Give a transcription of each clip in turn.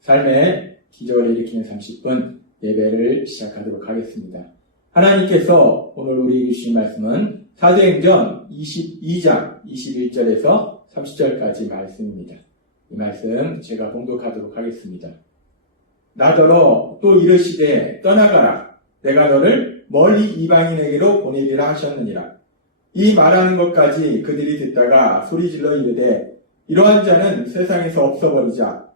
삶의 기적을 일으키는 30분 예배를 시작하도록 하겠습니다. 하나님께서 오늘 우리에게 주신 말씀은 사도행전 22장 21절에서 30절까지 말씀입니다. 이 말씀 제가 봉독하도록 하겠습니다. 나더러 또 이르시되 떠나가라. 내가 너를 멀리 이방인에게로 보내리라 하셨느니라. 이 말하는 것까지 그들이 듣다가 소리질러 이르되 이러한 자는 세상에서 없어버리자.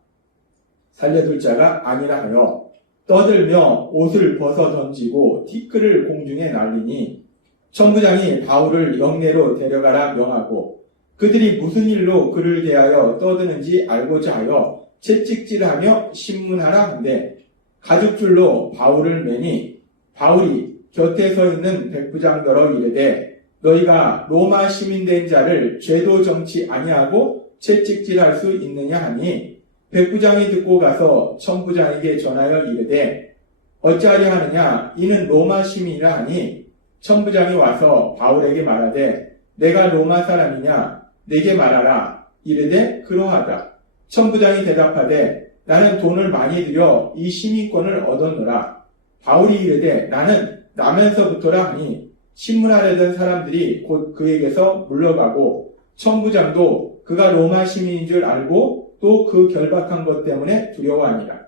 살려둘 자가 아니라 하여 떠들며 옷을 벗어 던지고 티끌을 공중에 날리니 천부장이 바울을 영내로 데려가라 명하고 그들이 무슨 일로 그를 대하여 떠드는지 알고자 하여 채찍질하며 신문하라 한데 가죽줄로 바울을 매니 바울이 곁에 서 있는 백부장더러 이르되 너희가 로마 시민된 자를 죄도 정치 아니하고 채찍질할 수 있느냐 하니 백부장이 듣고 가서 천부장에게 전하여 이르되 어찌하려 하느냐 이는 로마 시민이라 하니 천부장이 와서 바울에게 말하되 내가 로마 사람이냐 내게 말하라 이르되 그러하다. 천부장이 대답하되 나는 돈을 많이 들여 이 시민권을 얻었노라. 바울이 이르되 나는 나면서부터라 하니 신문하려던 사람들이 곧 그에게서 물러가고 천부장도 그가 로마 시민인 줄 알고 또 그 결박한 것 때문에 두려워하니라.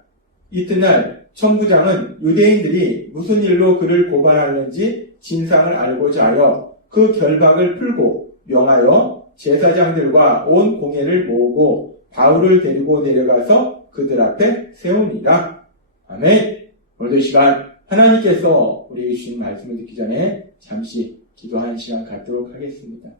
이튿날 천부장은 유대인들이 무슨 일로 그를 고발하는지 진상을 알고자 하여 그 결박을 풀고 명하여 제사장들과 온 공회를 모으고 바울을 데리고 내려가서 그들 앞에 세우니라. 아멘. 오늘도 이 시간 하나님께서 우리에게 주신 말씀을 듣기 전에 잠시 기도하는 시간 갖도록 하겠습니다.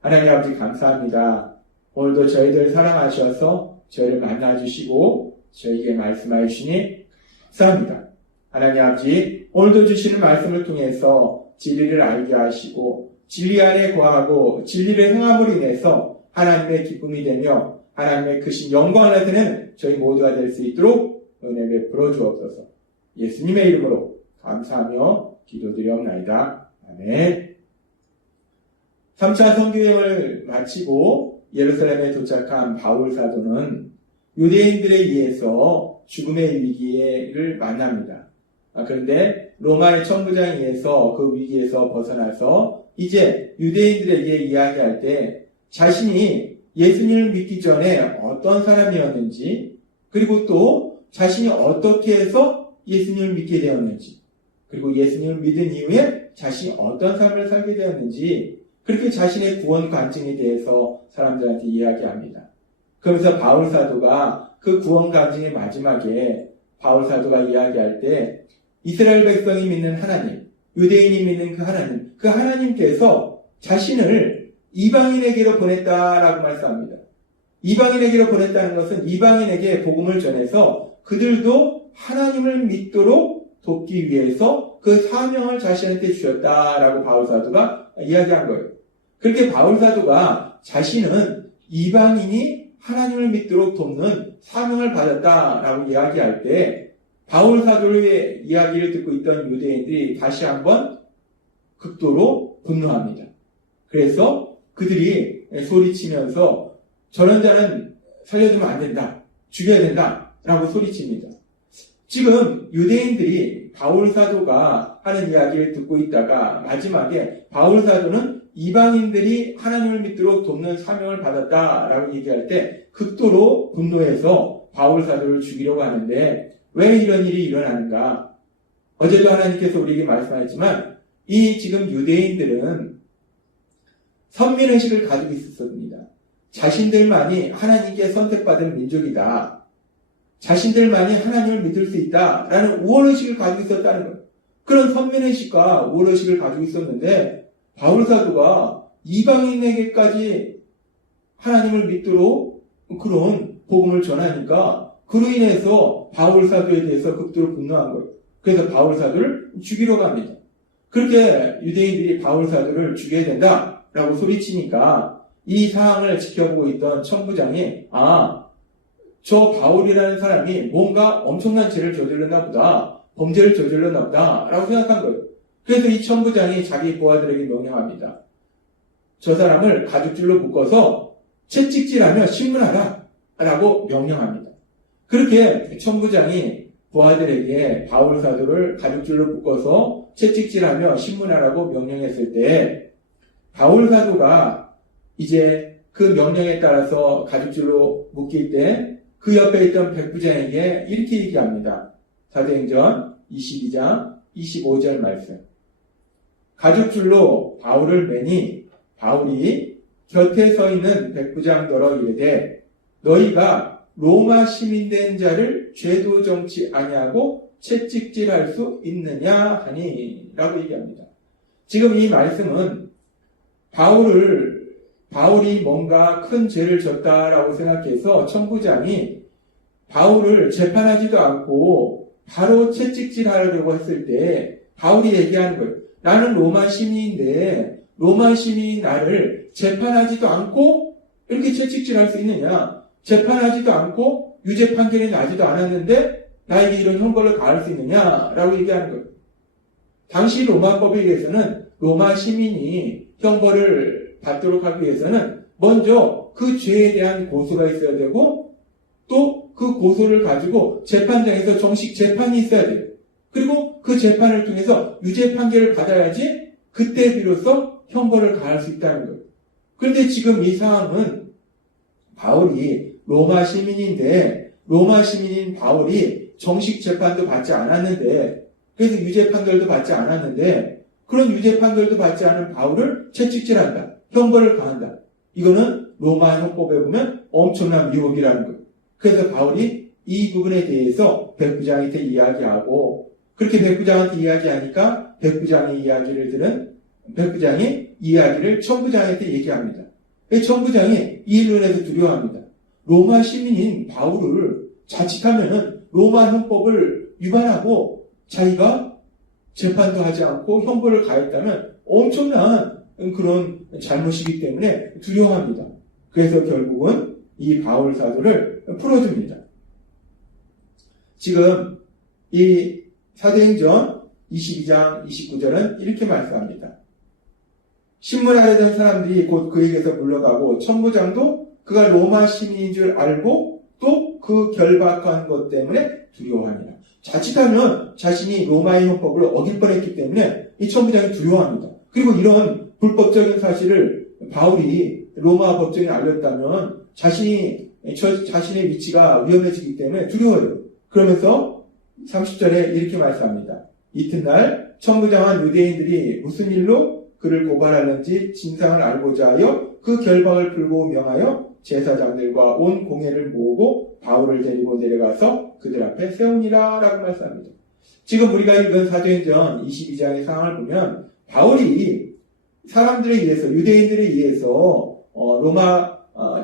하나님 아버지 감사합니다. 오늘도 저희들 사랑하셔서 저희를 만나주시고 저희에게 말씀하여 주시니 감사합니다. 하나님 아버지 오늘도 주시는 말씀을 통해서 진리를 알게 하시고 진리 안에 거하고 진리를 행함으로 인해서 하나님의 기쁨이 되며 하나님의 크신 영광을 나타내는 저희 모두가 될 수 있도록 은혜 베풀어 주옵소서. 예수님의 이름으로 감사하며 기도드리옵나이다. 아멘. 3차 선교여행을 마치고 예루살렘에 도착한 바울 사도는 유대인들에 의해서 죽음의 위기를 만납니다. 그런데 로마의 천부장에 의해서 그 위기에서 벗어나서 이제 유대인들에게 이야기할 때 자신이 예수님을 믿기 전에 어떤 사람이었는지 그리고 또 자신이 어떻게 해서 예수님을 믿게 되었는지 그리고 예수님을 믿은 이후에 자신이 어떤 삶을 살게 되었는지 그렇게 자신의 구원 간증에 대해서 사람들한테 이야기합니다. 그러면서 바울 사도가 그 구원 간증의 마지막에 바울 사도가 이야기할 때 이스라엘 백성이 믿는 하나님, 유대인이 믿는 그 하나님께서 자신을 이방인에게로 보냈다라고 말씀합니다. 이방인에게로 보냈다는 것은 이방인에게 복음을 전해서 그들도 하나님을 믿도록 돕기 위해서 그 사명을 자신한테 주셨다라고 바울 사도가 이야기한 거예요. 그렇게 바울 사도가 자신은 이방인이 하나님을 믿도록 돕는 사명을 받았다라고 이야기할 때 바울 사도의 이야기를 듣고 있던 유대인들이 다시 한번 극도로 분노합니다. 그래서 그들이 소리치면서 저런 자는 살려두면 안 된다, 죽여야 된다 라고 소리칩니다. 지금 유대인들이 바울 사도가 하는 이야기를 듣고 있다가 마지막에 바울 사도는 이방인들이 하나님을 믿도록 돕는 사명을 받았다라고 얘기할 때 극도로 분노해서 바울 사도를 죽이려고 하는데 왜 이런 일이 일어나는가? 어제도 하나님께서 우리에게 말씀하셨지만 이 지금 유대인들은 선민의식을 가지고 있었습니다. 자신들만이 하나님께 선택받은 민족이다. 자신들만이 하나님을 믿을 수 있다라는 우월의식을 가지고 있었다는 거예요. 그런 선민의식과 우월의식을 가지고 있었는데 바울 사도가 이방인에게까지 하나님을 믿도록 그런 복음을 전하니까 그로 인해서 바울 사도에 대해서 극도로 분노한 거예요. 그래서 바울 사도를 죽이려고 합니다. 그렇게 유대인들이 바울 사도를 죽여야 된다라고 소리치니까 이 상황을 지켜보고 있던 천부장이 저 바울이라는 사람이 뭔가 엄청난 죄를 저질렀나 보다, 범죄를 저질렀나 보다 라고 생각한 거예요. 그래서 이 천부장이 자기 부하들에게 명령합니다. 저 사람을 가죽줄로 묶어서 채찍질하며 신문하라 라고 명령합니다. 그렇게 천부장이 부하들에게 바울 사도를 가죽줄로 묶어서 채찍질하며 신문하라고 명령했을 때 바울 사도가 이제 그 명령에 따라서 가죽줄로 묶일 때 그 옆에 있던 백부장에게 이렇게 얘기합니다. 사도행전 22장 25절 말씀. 가죽줄로 바울을 매니 바울이 곁에 서 있는 백부장더러 이르되 너희가 로마 시민된 자를 죄도 정치 아니하고 채찍질할 수 있느냐 하니 라고 얘기합니다. 지금 이 말씀은 바울이 뭔가 큰 죄를 졌다라고 생각해서 천부장이 바울을 재판하지도 않고 바로 채찍질하려고 했을 때 바울이 얘기하는 거예요. 나는 로마 시민인데 로마 시민이 나를 재판하지도 않고 이렇게 채찍질할 수 있느냐? 재판하지도 않고 유죄 판결이 나지도 않았는데 나에게 이런 형벌을 가할 수 있느냐라고 얘기하는 거예요. 당시 로마법에 의해서는 로마 시민이 형벌을 받도록 하기 위해서는 먼저 그 죄에 대한 고소가 있어야 되고 또 그 고소를 가지고 재판장에서 정식 재판이 있어야 돼요. 그리고 그 재판을 통해서 유죄 판결을 받아야지 그때 비로소 형벌을 가할 수 있다는 거예요. 그런데 지금 이 상황은 바울이 로마 시민인데 로마 시민인 바울이 정식 재판도 받지 않았는데 그래서 유죄 판결도 받지 않았는데 그런 유죄 판결도 받지 않은 바울을 채찍질한다. 형벌을 가한다. 이거는 로마 형법에 보면 엄청난 미혹이라는 거예요. 그래서 바울이 이 부분에 대해서 백부장한테 이야기하고 그렇게 백부장한테 이야기하니까 백부장의 이야기를 들은 백부장이 이야기를 천부장한테 얘기합니다. 천부장이 이 일로 인해서 두려워합니다. 로마 시민인 바울을 자칫하면 로마 형법을 위반하고 자기가 재판도 하지 않고 형벌을 가했다면 엄청난 그런 잘못이기 때문에 두려워합니다. 그래서 결국은 이 바울 사도를 풀어줍니다. 지금 이 사도행전 22장 29절은 이렇게 말씀합니다. 신문하려던 사람들이 곧 그에게서 물러가고 천부장도 그가 로마 시민인 줄 알고 또 그 결박한 것 때문에 두려워하니라. 자칫하면 자신이 로마의 형법을 어길 뻔했기 때문에 이 천부장이 두려워합니다. 그리고 이런 불법적인 사실을 바울이 로마 법정에 알렸다면 자신의 위치가 위험해지기 때문에 두려워요. 그러면서 30절에 이렇게 말씀합니다. 이튿날 천부장한 유대인들이 무슨 일로 그를 고발하는지 진상을 알고자 하여 그 결박을 풀고 명하여 제사장들과 온 공회를 모으고 바울을 데리고 내려가서 그들 앞에 세우니라 라고 말씀합니다. 지금 우리가 읽은 사도행전 22장의 상황을 보면 바울이 사람들에 의해서 유대인들에 의해서 로마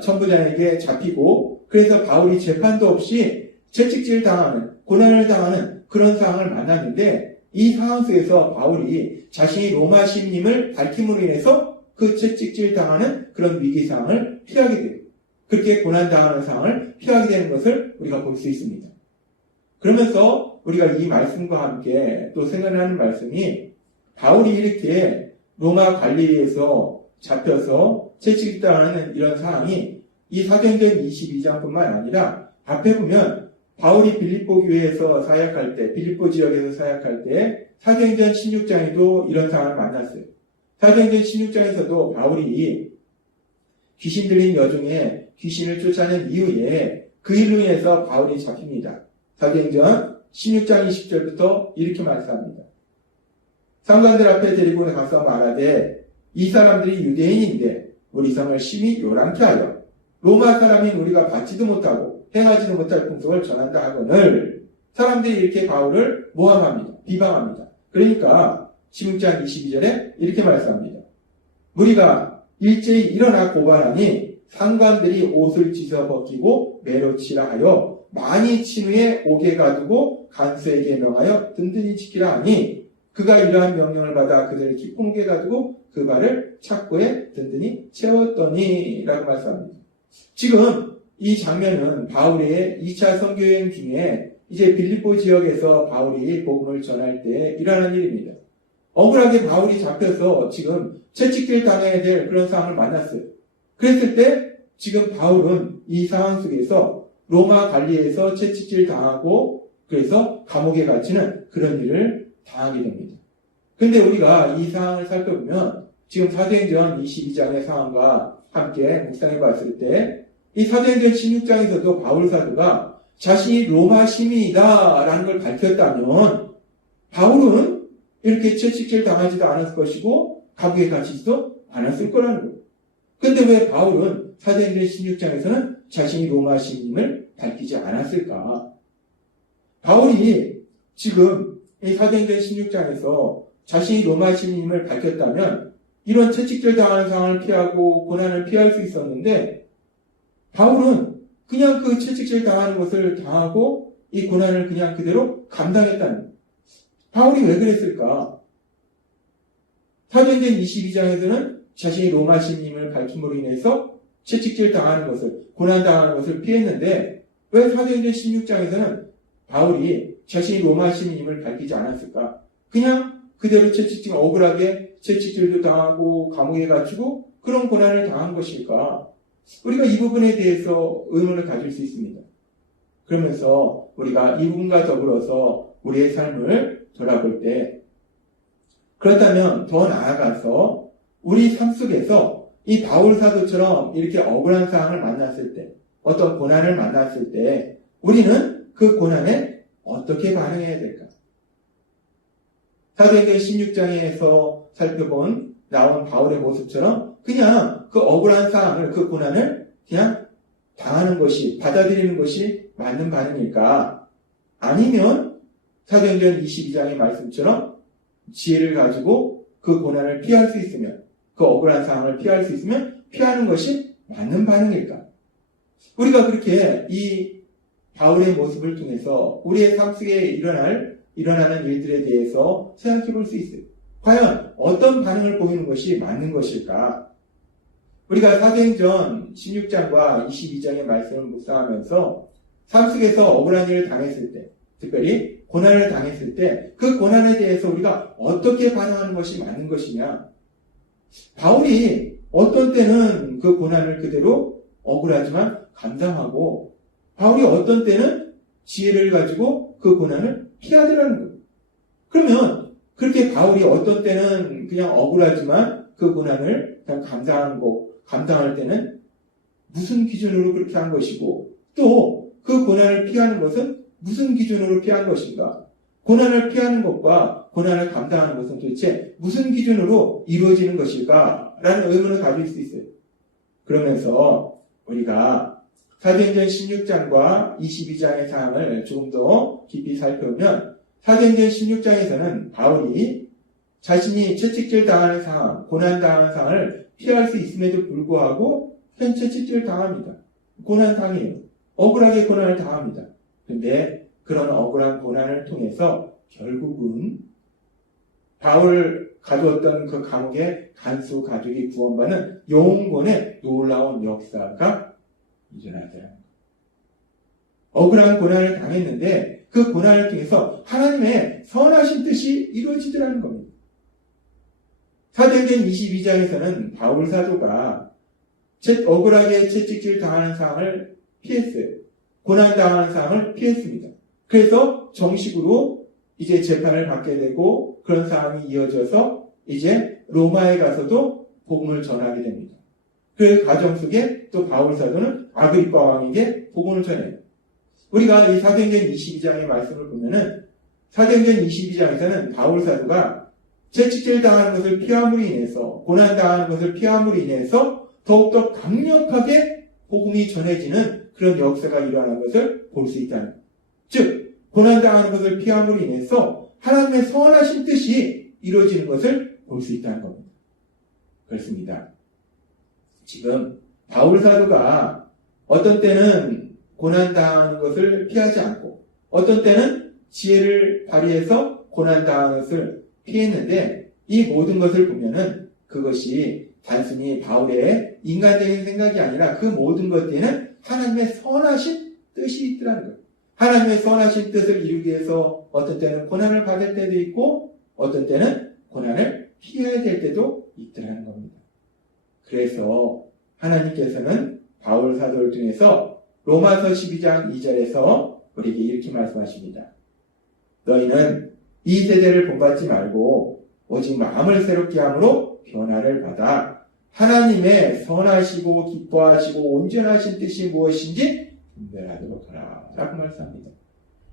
천부장에게 잡히고 그래서 바울이 재판도 없이 채찍질 당하는 고난을 당하는 그런 상황을 만났는데 이 상황 속에서 바울이 자신이 로마 시민임을 밝힘으로 인해서 그 채찍질 당하는 그런 위기 상황을 피하게 돼요. 그렇게 고난당하는 상황을 피하게 되는 것을 우리가 볼 수 있습니다. 그러면서 우리가 이 말씀과 함께 또 생각나는 말씀이 바울이 이렇게 로마 관리에서 잡혀서 채찍당하는 이런 상황이 이 사도행전 22장뿐만 아니라 앞에 보면 바울이 빌립보 교회에서 사역할 때, 빌립보 지역에서 사역할 때 사도행전 16장에도 이런 상황을 만났어요. 사도행전 16장에서도 바울이 귀신 들린 여중에 귀신을 쫓아낸 이후에 그 일로 인해서 바울이 잡힙니다. 사도행전 16장 20절부터 이렇게 말씀합니다. 상관들 앞에 데리고 가서 말하되 이 사람들이 유대인인데 우리 성을 심히 요란케 하여 로마 사람인 우리가 받지도 못하고 행하지도 못할 풍속을 전한다 하거늘 사람들이 이렇게 바울을 모함합니다. 비방합니다. 그러니까 16장 22절에 이렇게 말씀합니다. 우리가 일제히 일어나 고발하니 상관들이 옷을 찢어 벗기고 매로 치라 하여 많이 친 후에 옥에 가두고 간수에게 명하여 든든히 지키라 하니 그가 이러한 명령을 받아 그들을 깊은 옥에 가두고 그 발을 착고에 든든히 채웠더니 라고 말씀합니다. 지금 이 장면은 바울의 2차 선교여행 중에 이제 빌립보 지역에서 바울이 복음을 전할 때 일어난 일입니다. 억울하게 바울이 잡혀서 지금 채찍질 당해야 될 그런 상황을 만났어요. 그랬을 때 지금 바울은 이 상황 속에서 로마 관리에서 채찍질 당하고 그래서 감옥에 갇히는 그런 일을 당하게 됩니다. 그런데 우리가 이 상황을 살펴보면 지금 사도행전 22장의 상황과 함께 묵상해 봤을 때 이 사도행전 16장에서도 바울 사도가 자신이 로마 시민이다라는 걸 밝혔다면 바울은 이렇게 채찍질 당하지도 않았을 것이고 감옥에 갇히지도 않았을 거라는 거예요. 그런데 왜 바울은 사도행전 16장에서는 자신이 로마 시민임을 밝히지 않았을까? 바울이 지금 이 사도행전 16장에서 자신이 로마 시민임을 밝혔다면 이런 채찍질 당하는 상황을 피하고 고난을 피할 수 있었는데 바울은 그냥 그 채찍질 당하는 것을 당하고 이 고난을 그냥 그대로 감당했다는 거예요. 바울이 왜 그랬을까? 사도행전 22장에서는 자신이 로마 시민임을 밝힘으로 인해서 채찍질 당하는 것을, 고난 당하는 것을 피했는데 왜 사도행전 16장에서는 바울이 자신이 로마 시민임을 밝히지 않았을까? 그냥 그대로 채찍질, 억울하게 채찍질도 당하고 감옥에 갇히고 그런 고난을 당한 것일까? 우리가 이 부분에 대해서 의문을 가질 수 있습니다. 그러면서 우리가 이 부분과 더불어서 우리의 삶을 돌아볼 때 그렇다면 더 나아가서 우리 삶 속에서 이 바울 사도처럼 이렇게 억울한 상황을 만났을 때 어떤 고난을 만났을 때 우리는 그 고난에 어떻게 반응해야 될까? 사도행전 16장에서 살펴본 나온 바울의 모습처럼 그냥 그 억울한 상황을, 그 고난을 그냥 당하는 것이, 받아들이는 것이 맞는 반응일까? 아니면 사도행전 22장의 말씀처럼 지혜를 가지고 그 고난을 피할 수 있으면, 그 억울한 상황을 피할 수 있으면 피하는 것이 맞는 반응일까? 우리가 그렇게 이 바울의 모습을 통해서 우리의 삶 속에 일어나는 일들에 대해서 생각해 볼 수 있어요. 과연 어떤 반응을 보이는 것이 맞는 것일까? 우리가 사도행전 16장과 22장의 말씀을 묵상하면서 삶 속에서 억울한 일을 당했을 때, 특별히 고난을 당했을 때 그 고난에 대해서 우리가 어떻게 반응하는 것이 맞는 것이냐? 바울이 어떤 때는 그 고난을 그대로 억울하지만 감당하고 바울이 어떤 때는 지혜를 가지고 그 고난을 피하더라는 거예요. 그러면 그렇게 바울이 어떤 때는 그냥 억울하지만 그 고난을 그냥 감당할 때는 무슨 기준으로 그렇게 한 것이고 또 그 고난을 피하는 것은 무슨 기준으로 피한 것인가? 고난을 피하는 것과 고난을 감당하는 것은 도대체 무슨 기준으로 이루어지는 것일까? 라는 의문을 가질 수 있어요. 그러면서 우리가 사도행전 16장과 22장의 상황을 조금 더 깊이 살펴보면 사도행전 16장에서는 바울이 자신이 채찍질 당하는 상황, 고난 당하는 상황을 피할 수 있음에도 불구하고 채찍질 당합니다. 고난 당해요. 억울하게 고난을 당합니다. 그런데 그런 억울한 고난을 통해서 결국은 바울 가두었던 그 감옥의 간수 가족이 구원받는 영혼의 놀라운 역사가 일어나더라고요. 억울한 고난을 당했는데 그 고난을 통해서 하나님의 선하신 뜻이 이루어지더라는 겁니다. 사도행전 22장에서는 바울 사도가 억울하게 채찍질 당하는 상황을 피했어요. 고난 당하는 상황을 피했습니다. 그래서 정식으로 이제 재판을 받게 되고 그런 상황이 이어져서 이제 로마에 가서도 복음을 전하게 됩니다. 그 과정 속에 또 바울 사도는 아그리파 왕에게 복음을 전해요. 우리가 이 사도행전 22장의 말씀을 보면은 사도행전 22장에서는 바울 사도가 채찍질 당하는 것을 피함으로 인해서 고난 당하는 것을 피함으로 인해서 더욱더 강력하게 복음이 전해지는 그런 역사가 일어나는 것을 볼 수 있다는 거예요. 즉 고난 당하는 것을 피함으로 인해서 하나님의 선하신 뜻이 이루어지는 것을 볼 수 있다는 겁니다. 그렇습니다. 지금 바울 사도가 어떤 때는 고난 당하는 것을 피하지 않고 어떤 때는 지혜를 발휘해서 고난 당하는 것을 피했는데 이 모든 것을 보면은 그것이 단순히 바울의 인간적인 생각이 아니라 그 모든 것들에는 하나님의 선하신 뜻이 있더라는 거예요. 하나님의 선하신 뜻을 이루기 위해서 어떤 때는 고난을 받을 때도 있고 어떤 때는 고난을 피해야 될 때도 있더라는 겁니다. 그래서 하나님께서는 바울 사도를 통해서 로마서 12장 2절에서 우리에게 이렇게 말씀하십니다. 너희는 이 세대를 본받지 말고 오직 마음을 새롭게 함으로 변화를 받아 하나님의 선하시고 기뻐하시고 온전하신 뜻이 무엇인지 분별하도록 하라 라고 말씀합니다.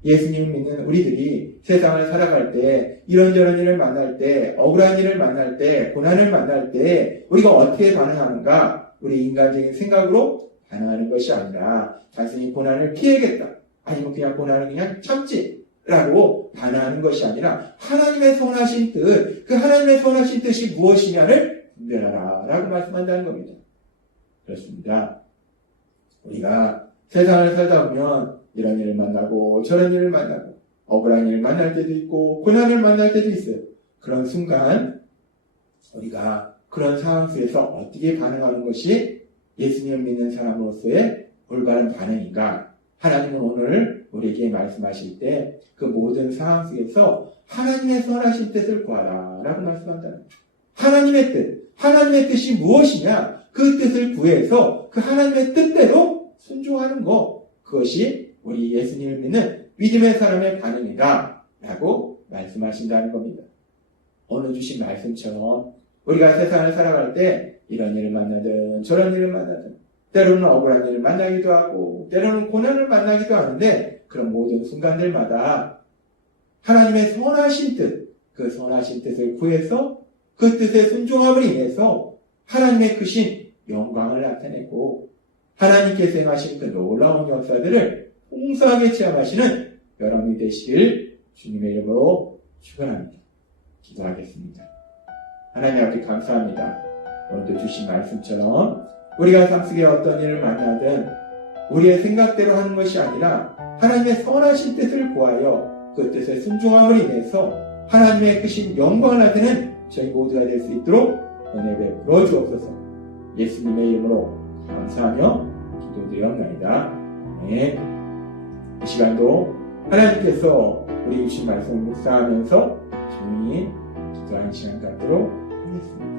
예수님을 믿는 우리들이 세상을 살아갈 때 이런저런 일을 만날 때 억울한 일을 만날 때 고난을 만날 때 우리가 어떻게 반응하는가? 우리 인간적인 생각으로 반응하는 것이 아니라 단순히 고난을 피해야겠다 아니면 그냥 고난을 그냥 참지 라고 반응하는 것이 아니라 하나님의 선하신 뜻, 그 하나님의 선하신 뜻이 무엇이냐를 분별하라 라고 말씀한다는 겁니다. 그렇습니다. 우리가 세상을 살다 보면 이런 일을 만나고 저런 일을 만나고 억울한 일을 만날 때도 있고 고난을 만날 때도 있어요. 그런 순간 우리가 그런 상황 속에서 어떻게 반응하는 것이 예수님을 믿는 사람으로서의 올바른 반응인가? 하나님은 오늘 우리에게 말씀하실 때 그 모든 상황 속에서 하나님의 선하신 뜻을 구하라 라고 말씀한다는 거예요. 하나님의 뜻이 무엇이냐? 그 뜻을 구해서 그 하나님의 뜻대로 순종하는 것, 그것이 우리 예수님을 믿는 믿음의 사람의 반응이다 라고 말씀하신다는 겁니다. 오늘 주신 말씀처럼 우리가 세상을 살아갈 때 이런 일을 만나든 저런 일을 만나든 때로는 억울한 일을 만나기도 하고 때로는 고난을 만나기도 하는데 그런 모든 순간들마다 하나님의 선하신 뜻, 그 선하신 뜻을 구해서 그 뜻에 순종함을 인해서 하나님의 크신 영광을 나타내고 하나님께서 행하신 그 놀라운 역사들을 풍성하게 체험하시는 여러분이 되시길 주님의 이름으로 축원합니다. 기도하겠습니다. 하나님 아버지 감사합니다. 오늘도 주신 말씀처럼 우리가 삶 속에 어떤 일을 만나든 우리의 생각대로 하는 것이 아니라 하나님의 선하신 뜻을 구하여 그 뜻에 순종함을 인해서 하나님의 크신 영광을 나타내는 저희 모두가 될 수 있도록 은혜 베풀어 주옵소서. 예수님의 이름으로 감사하며 기도드리옵나이다. 네. 이 시간도 하나님께서 우리 주신 말씀을 묵상하면서 조용히 기도하는 시간 갖도록 하겠습니다.